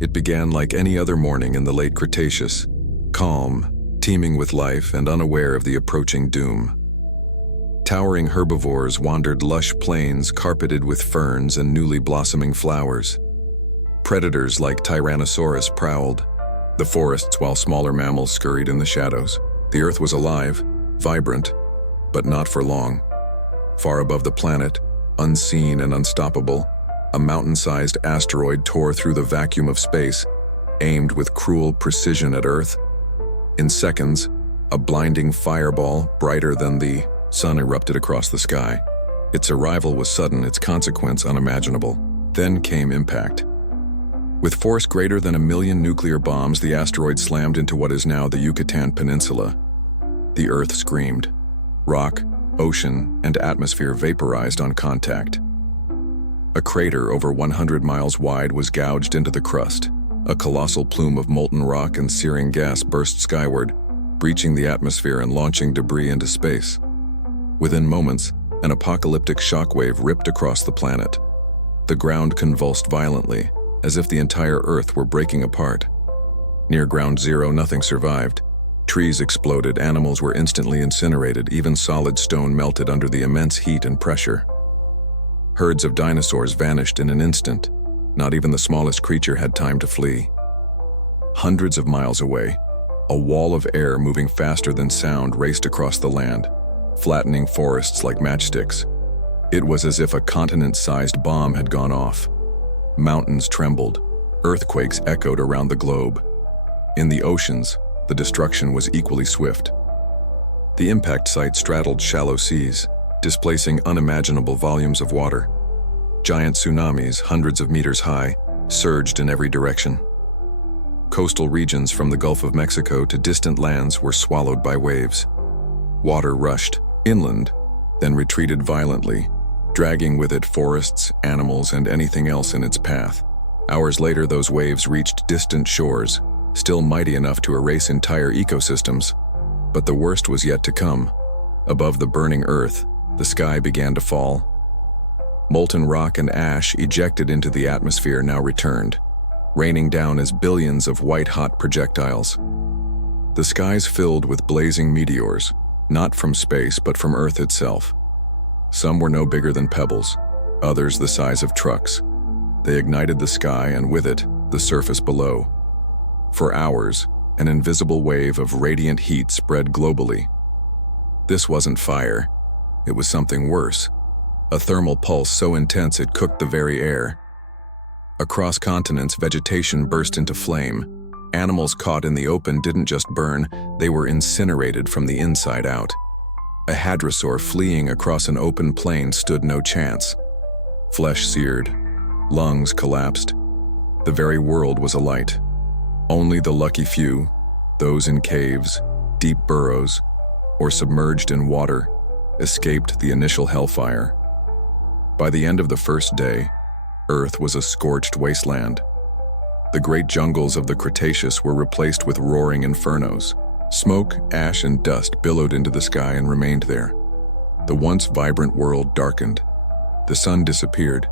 It began like any other morning in the late Cretaceous, calm, teeming with life and unaware of the approaching doom. Towering herbivores wandered lush plains carpeted with ferns and newly blossoming flowers. Predators like Tyrannosaurus prowled the forests while smaller mammals scurried in the shadows. The Earth was alive, vibrant, but not for long. Far above the planet, unseen and unstoppable, a mountain-sized asteroid tore through the vacuum of space, aimed with cruel precision at Earth. In seconds, a blinding fireball, brighter than the sun, erupted across the sky. Its arrival was sudden, its consequence unimaginable. Then came impact. With force greater than 1 million nuclear bombs, the asteroid slammed into what is now the Yucatán Peninsula. The Earth screamed. Rock, ocean, and atmosphere vaporized on contact. A crater over 100 miles wide was gouged into the crust. A colossal plume of molten rock and searing gas burst skyward, breaching the atmosphere and launching debris into space. Within moments, an apocalyptic shockwave ripped across the planet. The ground convulsed violently, as if the entire Earth were breaking apart. Near ground zero, nothing survived. Trees exploded, animals were instantly incinerated, even solid stone melted under the immense heat and pressure. Herds of dinosaurs vanished in an instant. Not even the smallest creature had time to flee. Hundreds of miles away, a wall of air moving faster than sound raced across the land, flattening forests like matchsticks. It was as if a continent-sized bomb had gone off. Mountains trembled, earthquakes echoed around the globe. In the oceans, the destruction was equally swift. The impact site straddled shallow seas, displacing unimaginable volumes of water. Giant tsunamis, hundreds of meters high, surged in every direction. Coastal regions from the Gulf of Mexico to distant lands were swallowed by waves. Water rushed inland, then retreated violently, dragging with it forests, animals, and anything else in its path. Hours later, those waves reached distant shores, still mighty enough to erase entire ecosystems. But the worst was yet to come. Above the burning Earth, the sky began to fall. Molten rock and ash ejected into the atmosphere now returned, raining down as billions of white-hot projectiles. The skies filled with blazing meteors, not from space but from Earth itself. Some were no bigger than pebbles, others the size of trucks. They ignited the sky and with it, the surface below. For hours, an invisible wave of radiant heat spread globally. This wasn't fire. It was something worse. A thermal pulse so intense it cooked the very air. Across continents, vegetation burst into flame. Animals caught in the open didn't just burn, they were incinerated from the inside out. A hadrosaur fleeing across an open plain stood no chance. Flesh seared, lungs collapsed. The very world was alight. Only the lucky few, those in caves, deep burrows, or submerged in water, escaped the initial hellfire. By the end of the first day, Earth was a scorched wasteland. The great jungles of the Cretaceous were replaced with roaring infernos. Smoke, ash, and dust billowed into the sky and remained there. The once vibrant world darkened. The sun disappeared.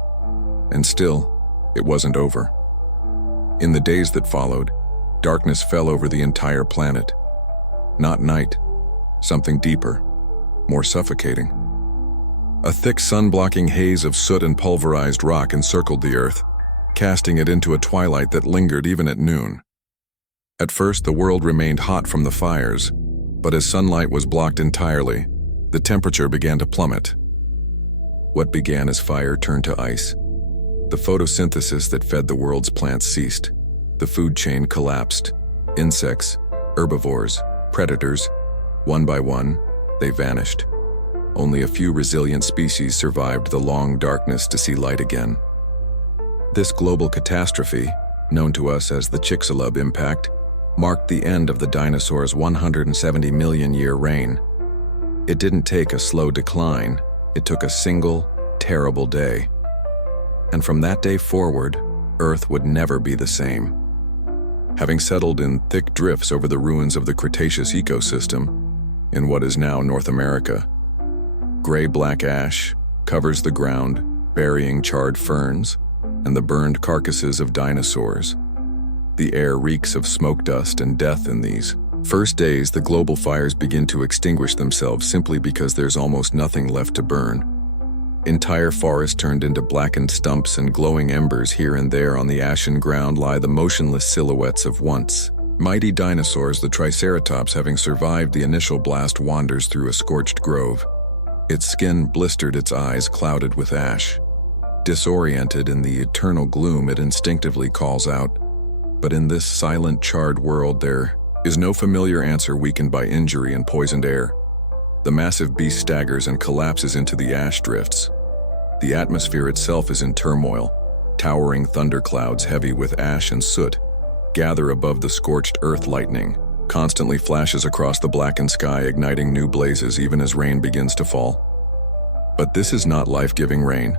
And still, it wasn't over. In the days that followed, darkness fell over the entire planet. Not night, something deeper, more suffocating. A thick sun-blocking haze of soot and pulverized rock encircled the Earth, casting it into a twilight that lingered even at noon. At first, the world remained hot from the fires, but as sunlight was blocked entirely, the temperature began to plummet. What began as fire turned to ice. The photosynthesis that fed the world's plants ceased. The food chain collapsed. Insects, herbivores, predators, one by one, they vanished. Only a few resilient species survived the long darkness to see light again. This global catastrophe, known to us as the Chicxulub impact, marked the end of the dinosaurs' 170 million year reign. It didn't take a slow decline, it took a single, terrible day. And from that day forward, Earth would never be the same. Having settled in thick drifts over the ruins of the Cretaceous ecosystem, in what is now North America, gray-black ash covers the ground, burying charred ferns and the burned carcasses of dinosaurs. The air reeks of smoke dust and death in these first days. The global fires begin to extinguish themselves simply because there's almost nothing left to burn. Entire forests turned into blackened stumps, and glowing embers here and there on the ashen ground lie the motionless silhouettes of once mighty dinosaurs. The Triceratops, having survived the initial blast, wanders through a scorched grove. Its skin blistered, its eyes clouded with ash. Disoriented in the eternal gloom, it instinctively calls out. But in this silent, charred world, there is no familiar answer, weakened by injury and poisoned air. The massive beast staggers and collapses into the ash drifts. The atmosphere itself is in turmoil. Towering thunderclouds, heavy with ash and soot, gather above the scorched earth. Lightning constantly flashes across the blackened sky, igniting new blazes even as rain begins to fall. But this is not life-giving rain.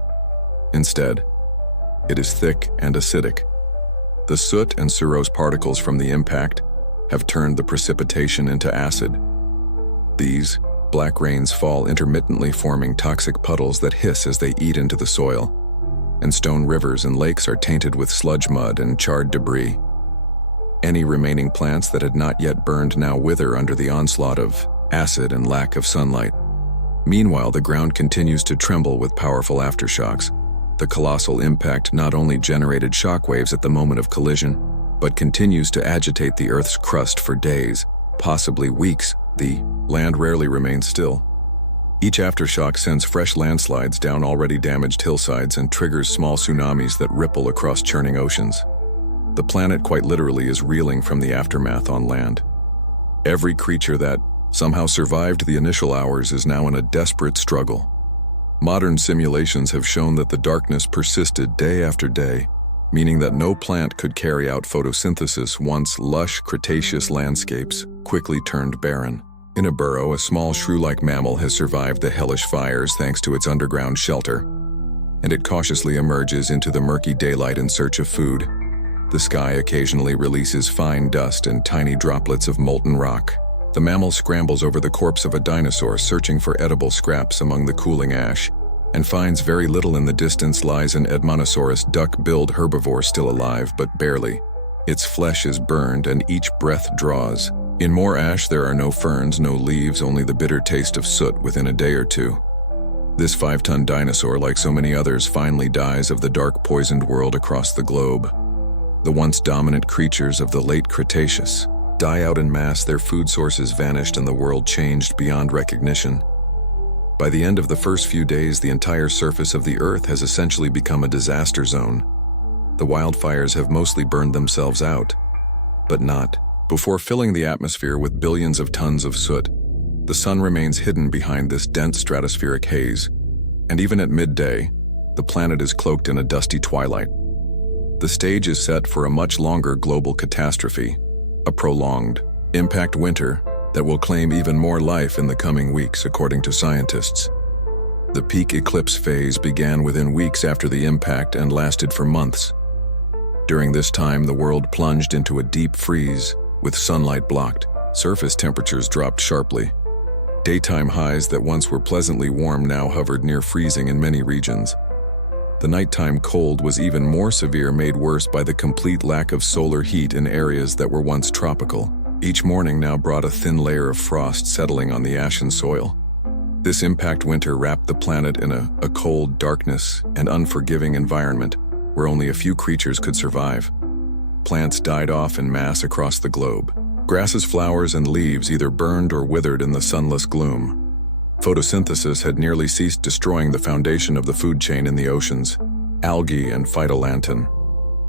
Instead, it is thick and acidic. The soot and cirrose particles from the impact have turned the precipitation into acid. These black rains fall intermittently, forming toxic puddles that hiss as they eat into the soil, and stone rivers and lakes are tainted with sludge, mud, and charred debris. Any remaining plants that had not yet burned now wither under the onslaught of acid and lack of sunlight. Meanwhile, the ground continues to tremble with powerful aftershocks. The colossal impact not only generated shockwaves at the moment of collision, but continues to agitate the Earth's crust for days, possibly weeks. The land rarely remains still. Each aftershock sends fresh landslides down already damaged hillsides and triggers small tsunamis that ripple across churning oceans. The planet quite literally is reeling from the aftermath on land. Every creature that somehow survived the initial hours is now in a desperate struggle. Modern simulations have shown that the darkness persisted day after day, meaning that no plant could carry out photosynthesis. Once lush Cretaceous landscapes quickly turned barren. In a burrow, a small shrew-like mammal has survived the hellish fires thanks to its underground shelter, and it cautiously emerges into the murky daylight in search of food. The sky occasionally releases fine dust and tiny droplets of molten rock. The mammal scrambles over the corpse of a dinosaur, searching for edible scraps among the cooling ash, and finds very little. In the distance lies an Edmontosaurus duck-billed herbivore, still alive, but barely. Its flesh is burned, and each breath draws. In more ash, there are no ferns, no leaves, only the bitter taste of soot within a day or two. This 5-ton dinosaur, like so many others, finally dies of the dark, poisoned world across the globe. The once dominant creatures of the late Cretaceous die out in mass, their food sources vanished, and the world changed beyond recognition. By the end of the first few days, the entire surface of the Earth has essentially become a disaster zone. The wildfires have mostly burned themselves out, but not before filling the atmosphere with billions of tons of soot. The sun remains hidden behind this dense stratospheric haze, and even at midday, the planet is cloaked in a dusty twilight. The stage is set for a much longer global catastrophe, a prolonged impact winter that will claim even more life in the coming weeks, according to scientists. The peak eclipse phase began within weeks after the impact and lasted for months. During this time, the world plunged into a deep freeze, with sunlight blocked. Surface temperatures dropped sharply. Daytime highs that once were pleasantly warm now hovered near freezing in many regions. The nighttime cold was even more severe, made worse by the complete lack of solar heat in areas that were once tropical. Each morning now brought a thin layer of frost settling on the ashen soil. This impact winter wrapped the planet in a cold darkness and unforgiving environment where only a few creatures could survive. Plants died off en masse across the globe. Grasses, flowers, and leaves either burned or withered in the sunless gloom. Photosynthesis had nearly ceased, destroying the foundation of the food chain in the oceans. Algae and phytoplankton,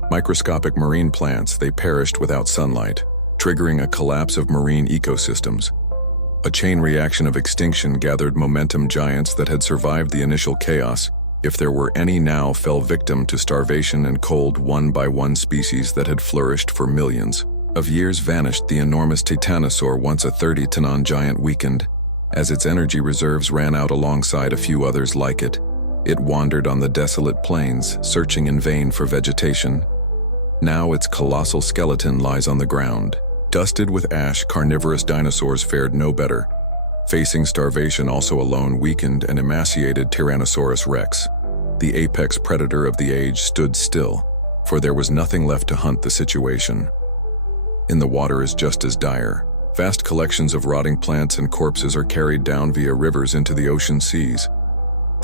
microscopic marine plants, they perished without sunlight, triggering a collapse of marine ecosystems. A chain reaction of extinction gathered momentum. Giants that had survived the initial chaos, if there were any now, fell victim to starvation and cold. One by one, species that had flourished for millions of years vanished. The enormous titanosaur, once a 30-ton giant, weakened as its energy reserves ran out alongside a few others like it. It wandered on the desolate plains, searching in vain for vegetation. Now its colossal skeleton lies on the ground. Dusted with ash, carnivorous dinosaurs fared no better. Facing starvation, also alone, weakened and emaciated Tyrannosaurus rex, the apex predator of the age, stood still, for there was nothing left to hunt the situation. In the water is just as dire. Vast collections of rotting plants and corpses are carried down via rivers into the ocean seas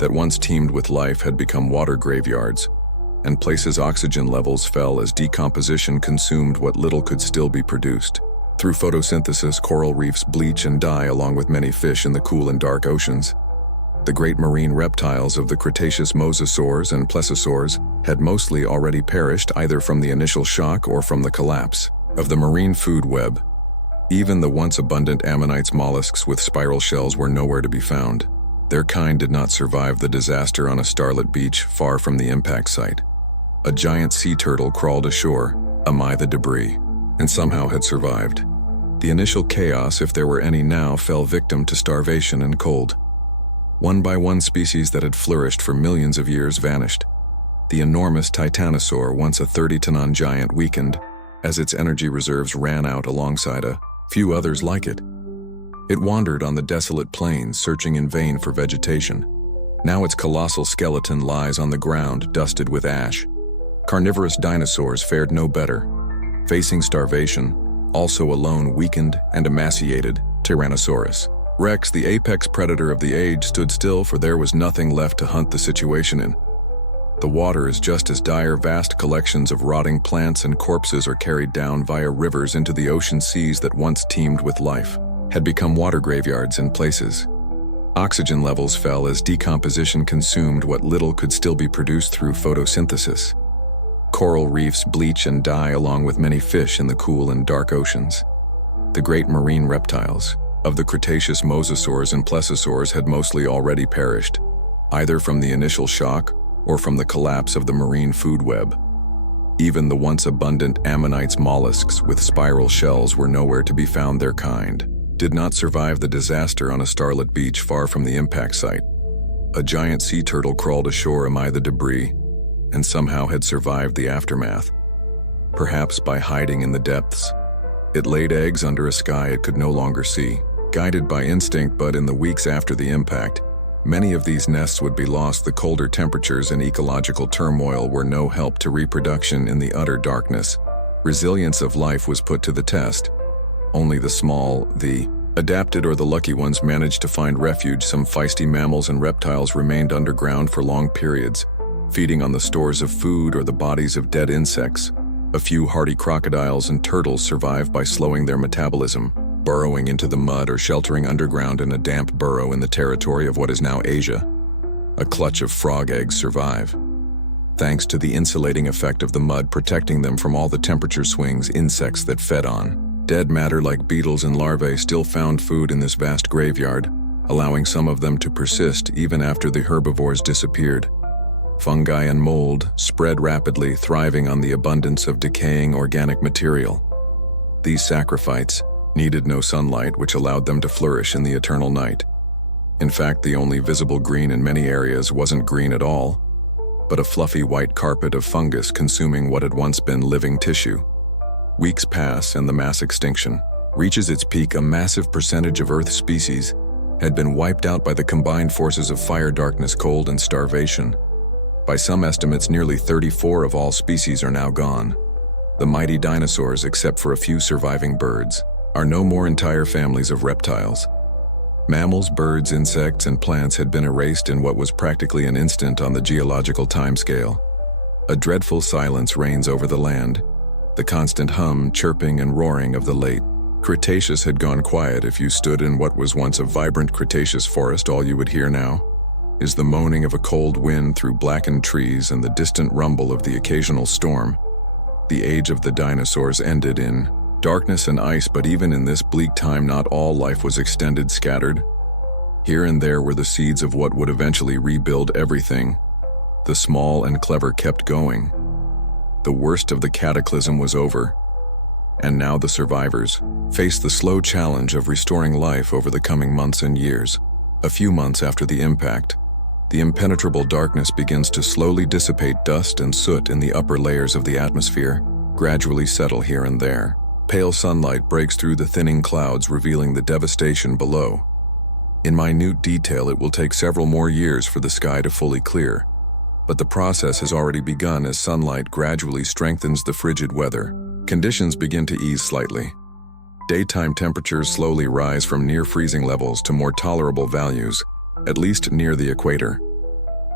that once teemed with life had become water graveyards, and places oxygen levels fell as decomposition consumed what little could still be produced. Through photosynthesis, coral reefs bleach and die along with many fish in the cool and dark oceans. The great marine reptiles of the Cretaceous mosasaurs and plesiosaurs had mostly already perished either from the initial shock or from the collapse of the marine food web. Even the once abundant ammonites mollusks with spiral shells were nowhere to be found. Their kind did not survive the disaster on a starlit beach far from the impact site. A giant sea turtle crawled ashore amid the debris, and somehow had survived. The initial chaos, if there were any now, fell victim to starvation and cold. One by one, species that had flourished for millions of years vanished. The enormous titanosaur, once a 30-ton giant, weakened as its energy reserves ran out alongside a few others like it. It wandered on the desolate plains, searching in vain for vegetation. Now its colossal skeleton lies on the ground, dusted with ash. Carnivorous dinosaurs fared no better. Facing starvation, also alone, weakened and emaciated, Tyrannosaurus Rex, the apex predator of the age, stood still, for there was nothing left to hunt the situation in. The water is just as dire. Vast collections of rotting plants and corpses are carried down via rivers into the ocean seas that once teemed with life, had become water graveyards in places. Oxygen levels fell as decomposition consumed what little could still be produced through photosynthesis. Coral reefs bleach and die along with many fish in the cool and dark oceans. The great marine reptiles of the Cretaceous mosasaurs and plesiosaurs had mostly already perished, either from the initial shock or from the collapse of the marine food web. Even the once abundant ammonites mollusks with spiral shells were nowhere to be found. Their kind did not survive the disaster on a starlit beach far from the impact site. A giant sea turtle crawled ashore amid the debris, and somehow had survived the aftermath. Perhaps by hiding in the depths, it laid eggs under a sky it could no longer see, guided by instinct. But in the weeks after the impact, many of these nests would be lost. The colder temperatures and ecological turmoil were no help to reproduction. In the utter darkness, resilience of life was put to the test. Only the small, the adapted, or the lucky ones managed to find refuge. Some feisty mammals and reptiles remained underground for long periods, feeding on the stores of food or the bodies of dead insects. A few hardy crocodiles and turtles survived by slowing their metabolism, burrowing into the mud or sheltering underground in a damp burrow in the territory of what is now Asia. A clutch of frog eggs survive, thanks to the insulating effect of the mud protecting them from all the temperature swings. Insects that fed on dead matter like beetles and larvae still found food in this vast graveyard, allowing some of them to persist even after the herbivores disappeared. Fungi and mold spread rapidly, thriving on the abundance of decaying organic material. These saprophytes needed no sunlight, which allowed them to flourish in the eternal night. In fact, the only visible green in many areas wasn't green at all, but a fluffy white carpet of fungus consuming what had once been living tissue. Weeks pass and the mass extinction reaches its peak. A massive percentage of Earth's species had been wiped out by the combined forces of fire, darkness, cold, and starvation. By some estimates, nearly 34 of all species are now gone. The mighty dinosaurs, except for a few surviving birds, are no more. Entire families of reptiles, mammals, birds, insects, and plants had been erased in what was practically an instant on the geological timescale. A dreadful silence reigns over the land. The constant hum, chirping, and roaring of the late Cretaceous had gone quiet. If you stood in what was once a vibrant Cretaceous forest, all you would hear now is the moaning of a cold wind through blackened trees and the distant rumble of the occasional storm. The age of the dinosaurs ended in darkness and ice, but even in this bleak time, not all life was extended. Scattered here and there were the seeds of what would eventually rebuild everything. The small and clever kept going. The worst of the cataclysm was over, and now the survivors faced the slow challenge of restoring life over the coming months and years. A few months after the impact, the impenetrable darkness begins to slowly dissipate. Dust and soot in the upper layers of the atmosphere gradually settle here and there. Pale sunlight breaks through the thinning clouds, revealing the devastation below. In minute detail, it will take several more years for the sky to fully clear. But the process has already begun as sunlight gradually strengthens the frigid weather. Conditions begin to ease slightly. Daytime temperatures slowly rise from near freezing levels to more tolerable values, at least near the equator.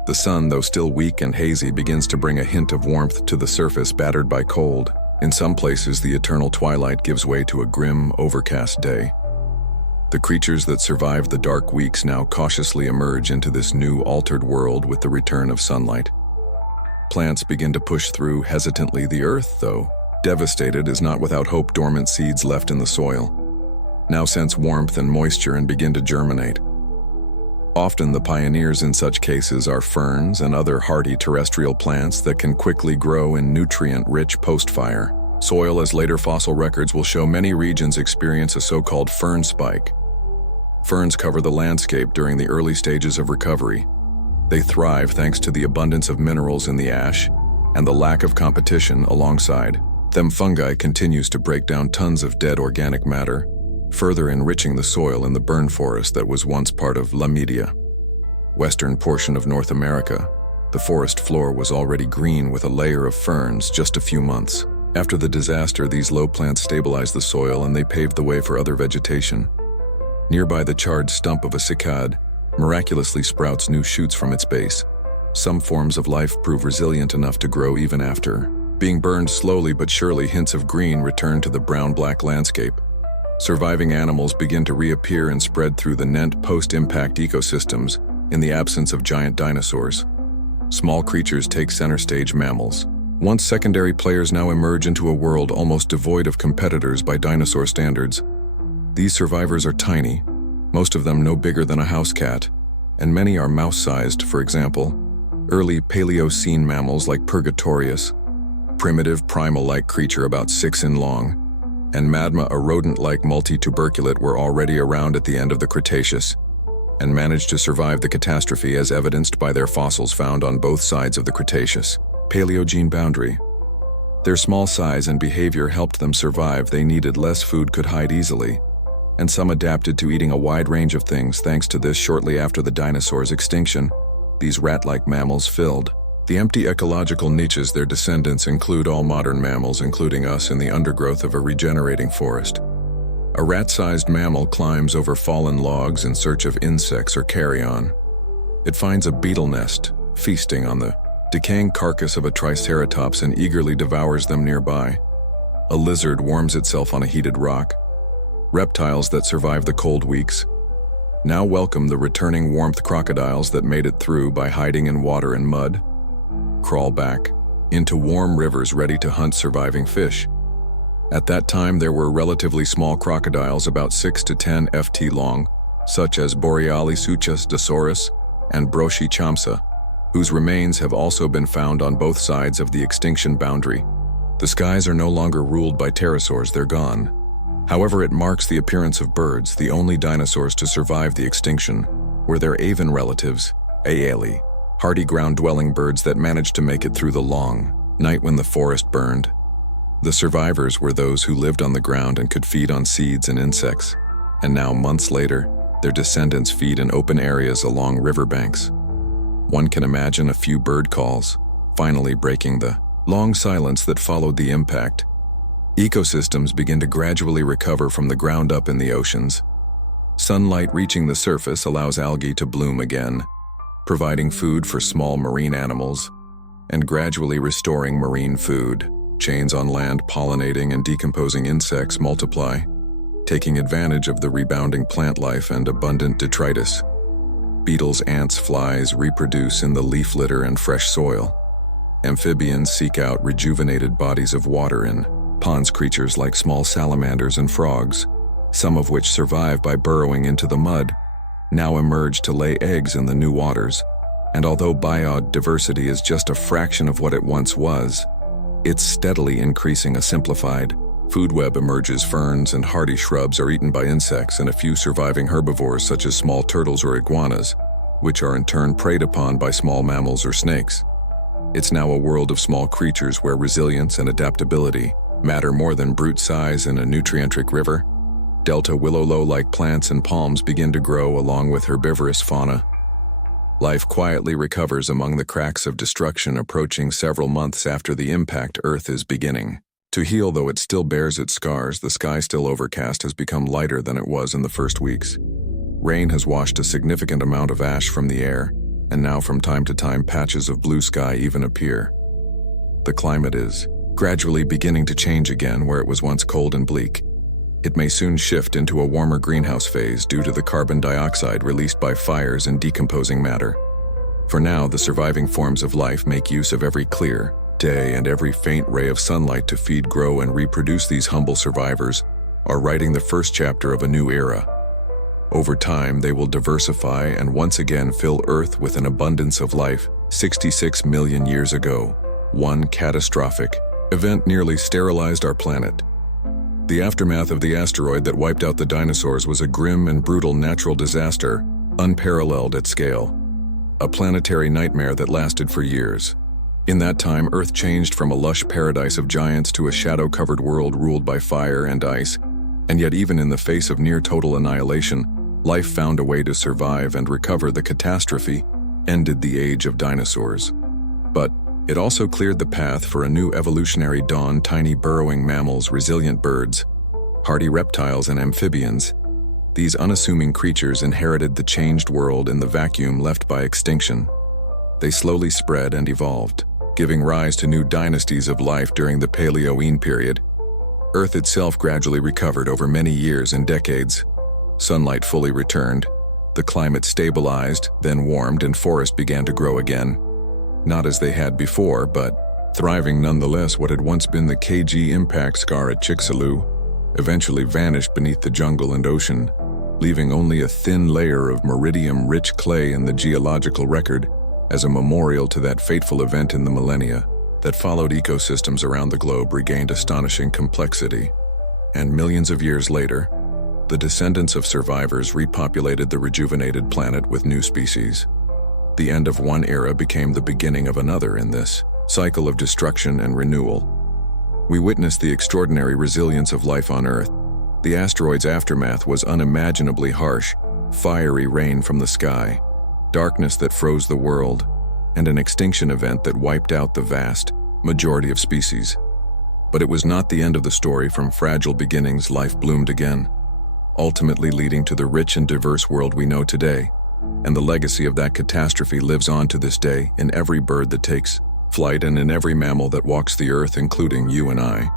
The sun, though still weak and hazy, begins to bring a hint of warmth to the surface battered by cold. In some places, the eternal twilight gives way to a grim, overcast day. The creatures that survived the dark weeks now cautiously emerge into this new, altered world with the return of sunlight. Plants begin to push through hesitantly. The earth, though devastated, is not without hope. Dormant seeds left in the soil now sense warmth and moisture and begin to germinate. Often the pioneers in such cases are ferns and other hardy terrestrial plants that can quickly grow in nutrient-rich post-fire soil. As later fossil records will show, many regions experience a so-called fern spike. Ferns cover the landscape during the early stages of recovery. They thrive thanks to the abundance of minerals in the ash and the lack of competition alongside them. Fungi continues to break down tons of dead organic matter, further enriching the soil in the burn forest that was once part of La Media. Western portion of North America, the forest floor was already green with a layer of ferns just a few months. After the disaster, these low plants stabilized the soil and they paved the way for other vegetation. Nearby, the charred stump of a cycad miraculously sprouts new shoots from its base. Some forms of life prove resilient enough to grow even after being burned. Slowly but surely, hints of green return to the brown-black landscape. Surviving animals begin to reappear and spread through the NENT post-impact ecosystems in the absence of giant dinosaurs. Small creatures take center stage. Mammals, once secondary players, now emerge into a world almost devoid of competitors by dinosaur standards. These survivors are tiny, most of them no bigger than a house cat, and many are mouse-sized. For example, early Paleocene mammals like Purgatorius, primitive primal-like creature about 6 in long, and Madma, a rodent-like multituberculate, were already around at the end of the Cretaceous and managed to survive the catastrophe, as evidenced by their fossils found on both sides of the Cretaceous Paleogene boundary. Their small size and behavior helped them survive. They needed less food, could hide easily, and some adapted to eating a wide range of things. Thanks to this, shortly after the dinosaurs' extinction, these rat-like mammals filled the empty ecological niches. Their descendants include all modern mammals, including us, in the undergrowth of a regenerating forest. A rat-sized mammal climbs over fallen logs in search of insects or carrion. It finds a beetle nest, feasting on the decaying carcass of a triceratops, and eagerly devours them nearby. A lizard warms itself on a heated rock. Reptiles that survive the cold weeks now welcome the returning warmth. Crocodiles that made it through by hiding in water and mud crawl back into warm rivers ready to hunt surviving fish. At that time, there were relatively small crocodiles about 6 to 10 ft long, such as Borealisuchus and Brochychamsa, whose remains have also been found on both sides of the extinction boundary. The skies are no longer ruled by pterosaurs, they're gone. However, it marks the appearance of birds. The only dinosaurs to survive the extinction were their avian relatives, Aeli, hardy ground-dwelling birds that managed to make it through the long night when the forest burned. The survivors were those who lived on the ground and could feed on seeds and insects, and now, months later, their descendants feed in open areas along riverbanks. One can imagine a few bird calls finally breaking the long silence that followed the impact. Ecosystems begin to gradually recover from the ground up in the oceans. Sunlight reaching the surface allows algae to bloom again, providing food for small marine animals and gradually restoring marine food chains on land. Pollinating and decomposing insects multiply, taking advantage of the rebounding plant life and abundant detritus. Beetles, ants, flies reproduce in the leaf litter and fresh soil. Amphibians seek out rejuvenated bodies of water in ponds. Creatures like small salamanders and frogs, some of which survive by burrowing into the mud, now emerge to lay eggs in the new waters. And although biodiversity is just a fraction of what it once was, it's steadily increasing. A simplified food web emerges. Ferns and hardy shrubs are eaten by insects, and a few surviving herbivores such as small turtles or iguanas, which are in turn preyed upon by small mammals or snakes. It's now a world of small creatures where resilience and adaptability matter more than brute size in a nutrient-rich river. Delta willow-like plants and palms begin to grow along with herbivorous fauna. Life quietly recovers among the cracks of destruction approaching several months after the impact Earth is beginning. To heal, though it still bears its scars, the sky still overcast has become lighter than it was in the first weeks. Rain has washed a significant amount of ash from the air, and now from time to time patches of blue sky even appear. The climate is gradually beginning to change again where it was once cold and bleak. It may soon shift into a warmer greenhouse phase due to the carbon dioxide released by fires and decomposing matter. For now, the surviving forms of life make use of every clear day and every faint ray of sunlight to feed, grow, and reproduce. These humble survivors are writing the first chapter of a new era. Over time, they will diversify and once again fill Earth with an abundance of life. 66 million years ago, one catastrophic event nearly sterilized our planet. The aftermath of the asteroid that wiped out the dinosaurs was a grim and brutal natural disaster, unparalleled at scale. A planetary nightmare that lasted for years. In that time, Earth changed from a lush paradise of giants to a shadow-covered world ruled by fire and ice. And yet, even in the face of near-total annihilation, life found a way to survive and recover. The catastrophe ended the age of dinosaurs. But it also cleared the path for a new evolutionary dawn. Tiny burrowing mammals, resilient birds, hardy reptiles, and amphibians. These unassuming creatures inherited the changed world in the vacuum left by extinction. They slowly spread and evolved, giving rise to new dynasties of life during the Paleoene period. Earth itself gradually recovered over many years and decades. Sunlight fully returned, the climate stabilized, then warmed, and forests began to grow again. Not as they had before, but thriving nonetheless. What had once been the KG impact scar at Chicxulub eventually vanished beneath the jungle and ocean, leaving only a thin layer of meridium-rich clay in the geological record as a memorial to that fateful event in the millennia that followed. Ecosystems around the globe regained astonishing complexity, and millions of years later, the descendants of survivors repopulated the rejuvenated planet with new species. The end of one era became the beginning of another in this cycle of destruction and renewal. We witnessed the extraordinary resilience of life on Earth. The asteroid's aftermath was unimaginably harsh, fiery rain from the sky, darkness that froze the world, and an extinction event that wiped out the vast majority of species. But it was not the end of the story. From fragile beginnings, life bloomed again, ultimately leading to the rich and diverse world we know today. And the legacy of that catastrophe lives on to this day in every bird that takes flight and in every mammal that walks the earth, including you and I.